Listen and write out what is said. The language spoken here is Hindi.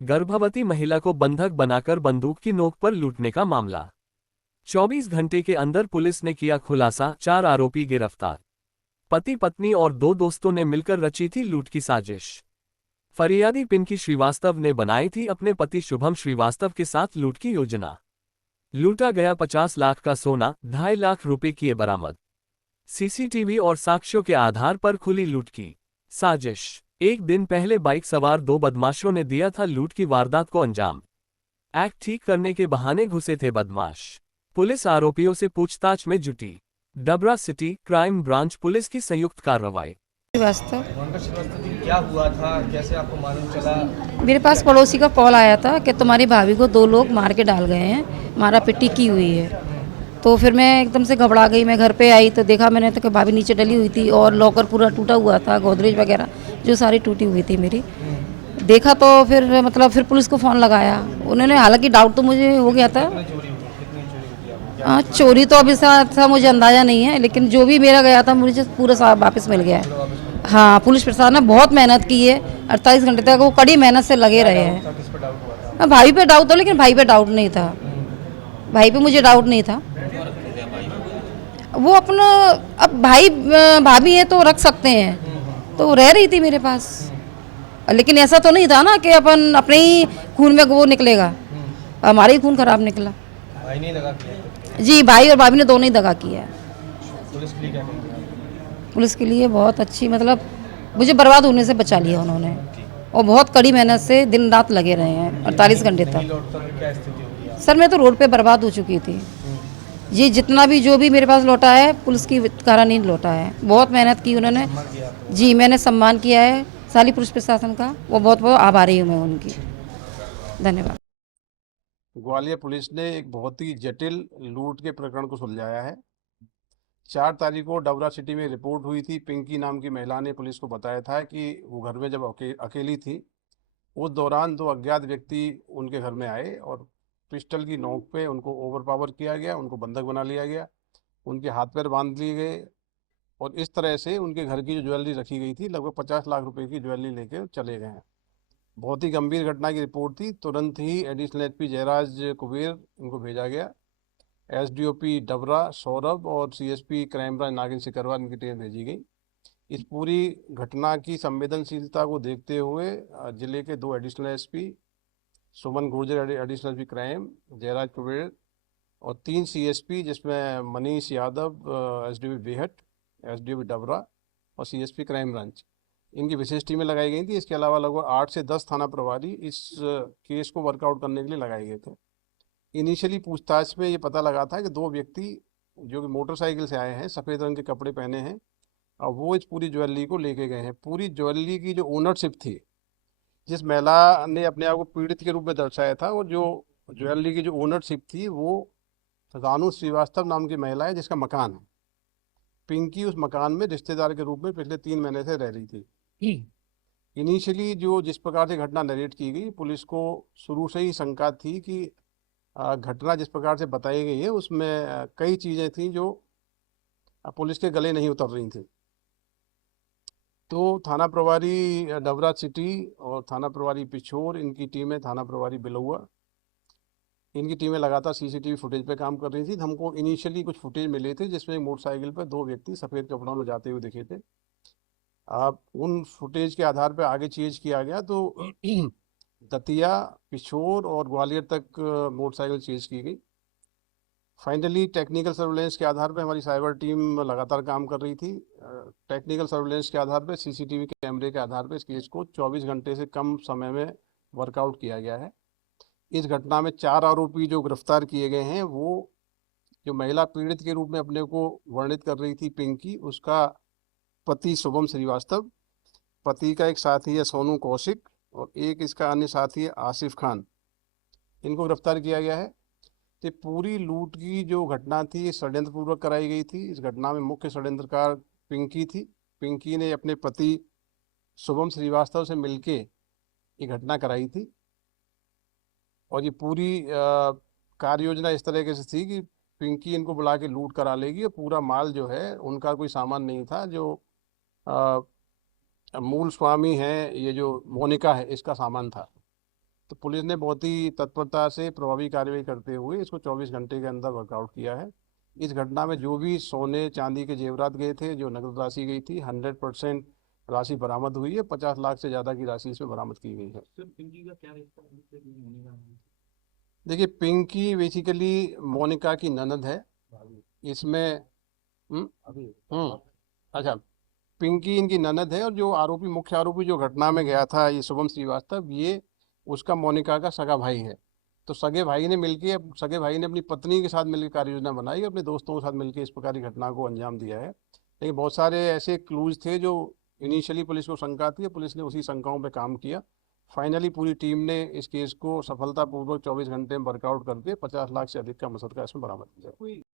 गर्भवती महिला को बंधक बनाकर बंदूक की नोक पर लूटने का मामला। 24 घंटे के अंदर पुलिस ने किया खुलासा, 4 आरोपी गिरफ्तार। पति पत्नी और 2 दोस्तों ने मिलकर रची थी लूट की साजिश। फरियादी पिंकी श्रीवास्तव ने बनाई थी अपने पति शुभम श्रीवास्तव के साथ लूट की योजना। लूटा गया 50 लाख का सोना, 2.5 लाख रुपए किए बरामद। सीसीटीवी और साक्ष्यों के आधार पर खुली लूट की साजिश। एक दिन पहले बाइक सवार 2 बदमाशों ने दिया था लूट की वारदात को अंजाम। एक्ट ठीक करने के बहाने घुसे थे बदमाश। पुलिस आरोपियों से पूछताछ में जुटी। Dabra city crime branch police की संयुक्त कार्रवाई। श्रीवास्तव, श्रीवास्तव जी, क्या हुआ था, कैसे आपको मालूम चला? मेरे पास पड़ोसी का कॉल आया था कि तुम्हारी भाभी को 2 लोग मार के डाल गए हैं, मारा पिट्टी की हुई है। तो फिर मैं एकदम से घबरा गई। मैं घर पे आई तो देखा मैंने तो कि भाभी नीचे डली हुई थी और लॉकर पूरा टूटा हुआ था, गोदरेज वगैरह जो सारी टूटी हुई थी मेरी। देखा तो फिर मतलब फिर पुलिस को फ़ोन लगाया। उन्होंने, हालांकि डाउट तो मुझे हो गया था। कितनी चोरी हुई, कितनी चोरी हुई आपको? हाँ, चोरी तो अभी ऐसा मुझे अंदाज़ा नहीं है, लेकिन जो भी मेरा गया था मुझे पूरा वापस मिल गया है। हाँ, पुलिस प्रशासन ने बहुत मेहनत की है। 48 घंटे तक वो कड़ी मेहनत से लगे रहे हैं। किस पर डाउट हुआ था? हाँ, भाई पे डाउट था, लेकिन भाई पे डाउट नहीं था। भाई पे मुझे डाउट नहीं था। वो अपना, अब भाई भाभी है तो रख सकते हैं, तो रह रही थी मेरे पास। लेकिन ऐसा तो नहीं था ना कि अपन अपने ही खून में वो निकलेगा, हमारा ही खून खराब निकला। भाई नहीं लगा किया? जी, भाई और भाभी ने दोनों ही दगा किया है। पुलिस के लिए क्या कहेंगे आप? पुलिस के लिए बहुत अच्छी, मतलब मुझे बर्बाद होने से बचा लिया उन्होंने, और बहुत कड़ी मेहनत से दिन रात लगे रहे हैं 48 घंटे नहीं तक। लौटता तो क्या स्थिति होगी आप? सर, मैं तो रोड पे बर्बाद हो चुकी थी। ये जितना भी जो भी मेरे पास लौटा है, पुलिस की कारण नहीं लौटा है। बहुत मेहनत की उन्होंने। सम्मान किया आपको? जी, मैंने सम्मान किया है साली पुलिस प्रशासन का, वो बहुत बहुत आभारी हूँ मैं उनकी। धन्यवाद। ग्वालियर पुलिस ने एक बहुत ही जटिल लूट के प्रकरण को सुलझाया है। 4 तारीख को डबरा सिटी में रिपोर्ट हुई थी। पिंकी नाम की महिला ने पुलिस को बताया था कि वो घर में जब अकेली थी, उस दौरान 2 अज्ञात व्यक्ति उनके घर में आए और पिस्टल की नोक पे उनको ओवरपावर किया गया, उनको बंधक बना लिया गया, उनके हाथ पैर बांध लिए गए और इस तरह से उनके घर की जो ज्वेलरी रखी गई थी, लगभग 50 लाख रुपए की ज्वेलरी लेके चले गए हैं। बहुत ही गंभीर घटना की रिपोर्ट थी। तुरंत ही एडिशनल एसपी जयराज कुबेर इनको भेजा गया। एसडीओपी डबरा सौरभ और सीएसपी क्राइम ब्रांच नागिन सिकरवा इनकी टीम भेजी गई। इस पूरी घटना की संवेदनशीलता को देखते हुए जिले के 2 additional SP, Suman Gurjar additional SP crime, Jayraj Kuber और 3 सीएसपी जिसमें मनीष यादव एसडीओपी बेहट, एसडीओपी डबरा और सीएसपी क्राइम ब्रांच, इनकी विशेष टीमें लगाई गई थी। इसके अलावा लगभग 8 से 10 थाना प्रभारी इस केस को वर्कआउट करने के लिए लगाए गए थे। इनिशियली पूछताछ में ये पता लगा था कि 2 व्यक्ति जो कि मोटरसाइकिल से आए हैं, सफ़ेद रंग के कपड़े पहने हैं और वो इस पूरी ज्वेलरी को लेके गए हैं। पूरी ज्वेलरी की जो ओनरशिप थी, जिस महिला ने अपने आप को पीड़ित के रूप में दर्शाया था, और जो ज्वेलरी की जो ओनरशिप थी वो रानू श्रीवास्तव नाम की महिला है, जिसका मकान है। पिंकी उस मकान में रिश्तेदार के रूप में पिछले 3 महीने से रह रही थी। इनिशियली जो जिस प्रकार से घटना नरेट की गई, पुलिस को शुरू से ही शंका थी कि घटना जिस प्रकार से बताई गई है उसमें कई चीज़ें थी जो पुलिस के गले नहीं उतर रही थी। तो थाना प्रभारी डबरा सिटी और थाना प्रभारी पिछोर, इनकी टीमें, थाना प्रभारी बिलौआ, इनकी टीमें लगातार सीसीटीवी फुटेज पे काम कर रही थी। हमको इनिशियली कुछ फुटेज मिले थे जिसमें एक मोटरसाइकिल पर 2 व्यक्ति सफ़ेद कपड़ों में जाते हुए दिखे थे। अब उन फुटेज के आधार पर आगे चेज किया गया तो दतिया, पिछोर और ग्वालियर तक मोटरसाइकिल चेज की गई। फाइनली टेक्निकल सर्वेलेंस के आधार पर हमारी साइबर टीम लगातार काम कर रही थी। टेक्निकल सर्वेलेंस के आधार पर, सीसीटीवी कैमरे के आधार पर इस केस को 24 घंटे से कम समय में वर्कआउट किया गया है। इस घटना में 4 आरोपी जो गिरफ्तार किए गए हैं, वो जो महिला पीड़ित के रूप में अपने को वर्णित कर रही थी पिंकी, उसका पति शुभम श्रीवास्तव, पति का एक साथी है सोनू कौशिक और एक इसका अन्य साथी है आसिफ खान, इनको गिरफ्तार किया गया है। तो पूरी लूट की जो घटना थी ये षड्यंत्रपूर्वक कराई गई थी। इस घटना में मुख्य षड्यंत्रकार पिंकी थी। पिंकी ने अपने पति शुभम श्रीवास्तव से मिलके ये घटना कराई थी और ये पूरी कार्य योजना इस तरीके से थी कि पिंकी इनको बुला के लूट करा लेगी और पूरा माल जो है, उनका कोई सामान नहीं था, जो मूल स्वामी है, ये जो मोनिका है, इसका सामान था। तो पुलिस ने बहुत ही तत्परता से प्रभावी कार्रवाई करते हुए इसको 24 घंटे के अंदर वर्कआउट किया है। इस घटना में जो भी सोने चांदी के जेवरात गए थे, जो नकद राशि गई थी, 100% राशि बरामद हुई है। 50 लाख से ज़्यादा की राशि इसमें बरामद की गई है। देखिए, पिंकी बेसिकली मोनिका की ननद है। इसमें अच्छा, पिंकी इनकी ननद है, और जो आरोपी, मुख्य आरोपी जो घटना में गया था, ये शुभम श्रीवास्तव, ये उसका मोनिका का सगा भाई है। तो सगे भाई ने अपनी पत्नी के साथ मिलकर कार्य योजना बनाई, अपने दोस्तों के साथ मिलकर इस प्रकार की घटना को अंजाम दिया है। लेकिन बहुत सारे ऐसे क्लूज थे जो इनिशियली पुलिस को शंका थी, पुलिस ने उसी शंकाओं पे काम किया। फाइनली पूरी टीम ने इस केस को सफलतापूर्वक 24 घंटे में वर्कआउट करके 50 लाख से अधिक का मुसद्दका इसमें बरामद किया।